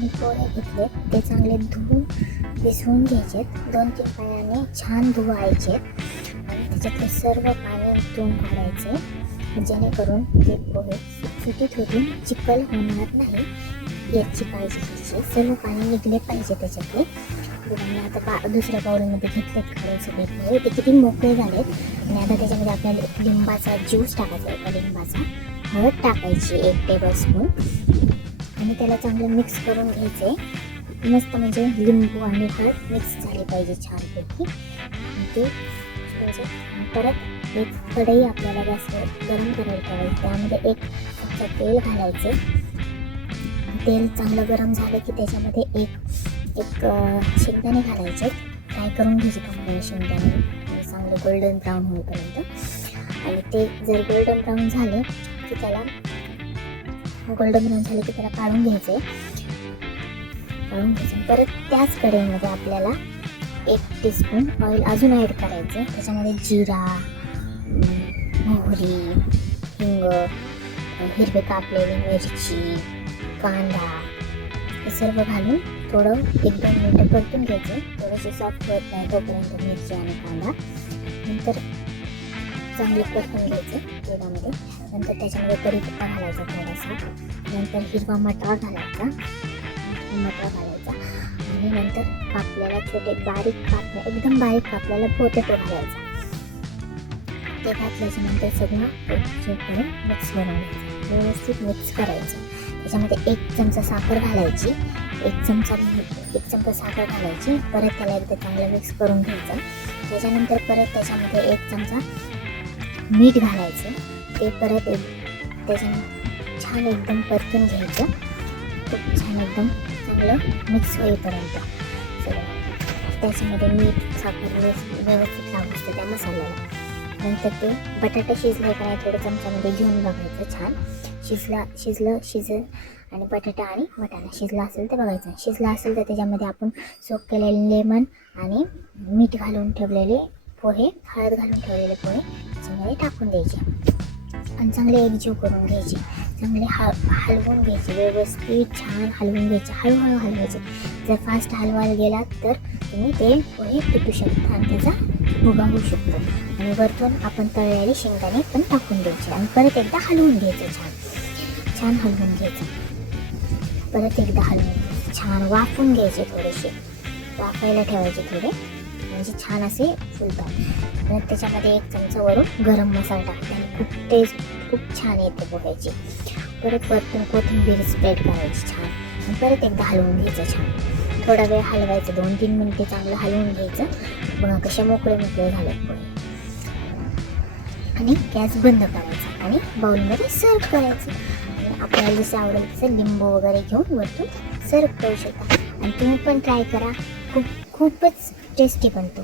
आणि पोहे घेतले. ते चांगले धुवून भिजवून घ्यायचे दोन तीन पाण्याने छान धुवायचे. आणि त्याच्यातले सर्व पाणी धुवून काढायचे. जेणेकरून ते पोहे सुटीत होतील. चिकल होणार नाही. याची काळजी घ्यायची. सर्व पाणी निघले पाहिजे त्याच्यातले. आणि आता पा दुसऱ्या बाउलमध्ये घेतलेत काढायचे ते पोहे ते किती मोकळे झालेत. आणि आता त्याच्यामध्ये आपल्याला लिंबाचा ज्यूस टाकायचा एका लिंबाचा. हळद टाकायची एक टेबल स्पून आणि त्याला चांगलं मिक्स करून घ्यायचे. मस्त म्हणजे लिंबू आणि हळद मिक्स झाले पाहिजे छानपैकी. आणि ते म्हणजे परत एक कढई आपल्याला गॅसवर गरम करायला ठेवायची. त्यामध्ये एक चमचा तेल घालायचे. तेल चांगलं गरम झालं की त्याच्यामध्ये एक एक शेंगदाणे घालायचे. फ्राय करून घ्यायचे तुम्हाला शेंगदाणे. चांगलं चांगले गोल्डन ब्राऊन होईपर्यंत. आणि ते जर गोल्डन ब्राऊन झाले की त्याला गोल्डन ब्राऊन झालं की त्याला काढून घ्यायचं. काढून घ्यायचं. परत त्याच कढईमध्ये आपल्याला एक टीस्पून ऑइल अजून ॲड करायचं. त्याच्यामध्ये जिरा मोहरी हिंग हिरवे कापलेली मिरची कांदा हे सर्व घालून थोडं एक दोन मिनटं परतून घ्यायचे. थोडंसं सॉफ्ट होत नाही तोपर्यंत मिरची आणि कांदा नंतर चांगले परतून घ्यायचे. तेलामध्ये. नंतर त्याच्यामध्ये कढीपत्ता घालायचा थोडासा. नंतर हिरवा मटार घालायचा. मटार घालायचा. आणि नंतर कापल्याला छोटे बारीक कापल्या एकदम बारीक कापल्याला पोटॅटो घालायचा. ते घातल्याच्या नंतर सगळं करून मिक्स बनवायचं व्यवस्थित मिक्स करायचं. त्याच्यामध्ये एक चमचा साखर घालायची. एक चमचा एक चमचा साखर घालायची. परत त्याला एकदा चांगलं मिक्स करून घ्यायचं. त्याच्यानंतर परत त्याच्यामध्ये एक चमचा मीठ घालायचं. ते परत एक त्याच्या छान एकदम परतून घ्यायचं. खूप छान एकदम चांगलं मिक्स होईपर्यंत. सगळं त्याच्यामध्ये मीठ साखर व्यवस्थित व्यवस्थित असतं त्या मसाल्याला. नंतर ते बटाटा शिजले का नाही थोडं चमच्यामध्ये घेऊन बघायचं छान. शिजला शिजलं शिज आणि बटाटा आणि वटाणा शिजला असेल तर बघायचं. शिजला असेल तर त्याच्यामध्ये आपण सोक केलेले लेमन आणि मीठ घालून ठेवलेले पोहे हळद घालून ठेवलेले पोहे त्याच्यामध्ये टाकून द्यायचे. आणि चांगले एकजीव करून घ्यायचे चांगले हा हलवून घ्यायचे व्यवस्थित छान हलवून घ्यायचे हळूहळू हलवायचे जर फास्ट हलवायला गेलात तर तुम्ही ते पोहे तुटू शकता आणि त्याचा भुगा होऊ शकतो आणि वरतून आपण तळलेले शेंगदाणे पण टाकून द्यायचे आणि परत एकदा हलवून घ्यायचं छान छान हलवून घ्यायचं परत एकदा हलवून घ्यायचं छान वाफून घ्यायचे थोडेसे वाफायला ठेवायचे थोडे म्हणजे छान असे फुलतात आणि त्याच्यामध्ये एक चमचा वरून गरम मसाला टाकते आणि खूप टेस्ट खूप छान येते पोह्याची परत वरतून कोथिंबीर स्प्रेड करायची छान. आणि परत एकदा हलवून घ्यायचं छान. थोडा वेळ हलवायचं दोन तीन मिनटे चांगलं हलवून घ्यायचं. बघा कशा मोकळे मोकळे झाले पोहे आणि गॅस बंद करायचा आणि बाउलमध्ये सर्व करायचं. आणि आपल्याला जसं आवडेल तसं लिंबू वगैरे घेऊन वरतून सर्व करू शकता. आणि तुम्ही पण ट्राय करा. खूप खूपच टेस्टी बनतो.